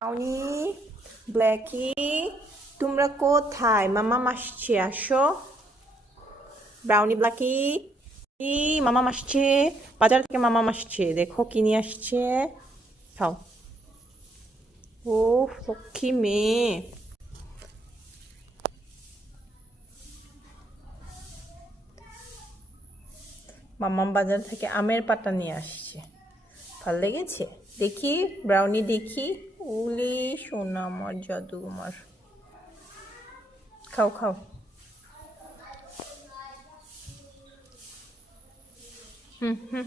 Brownie, Blackie, তোমরা কোথায়? মামা আসছে, আসো। ব্রাউনি, ব্ল্যাকি, মামা আসছে, বাজার থেকে মামা আসছে, দেখো কি নিয়ে আসছে। খাও। ও, লক্ষ্মী মেয়ে। মামাম বাজার থেকে আমের পাতা নিয়ে আসছে। ভাল লেগেছে? দেখি ব্রাউনি, দেখি। উলি সোনা আমার, জাদু আমার। খাও খাও। হুম হুম,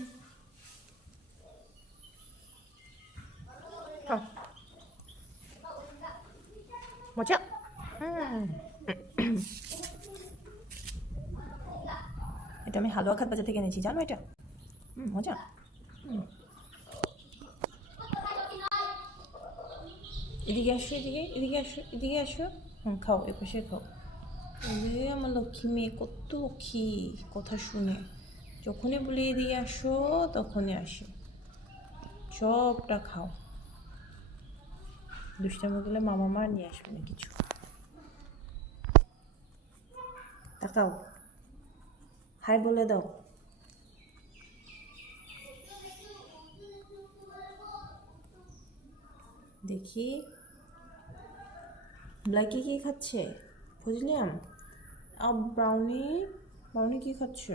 খাও। মজা। হুম, এটা আমি হালুয়া খাত বাজার থেকে এনেছি, জানো এটা? মজা। এদিকে আসো, এদিকে আসো, এদিকে আসো। খাও, এ পাশে খাও। ওরে আমার লক্ষ্মী মেয়ে, কত লক্ষ্মী, কথা শুনে। যখনই বলি এদিকে আসো, তখনই আসে। সবটা খাও। দুষ্টামি করলে মামা মার নিয়ে আসবে না কিছু। তাকাও, হাই বলে দাও। দেখি ব্ল্যাকি কি খাচ্ছে? বুঝলাম। ব্রাউনি, ব্রাউনি কি খাচ্ছে?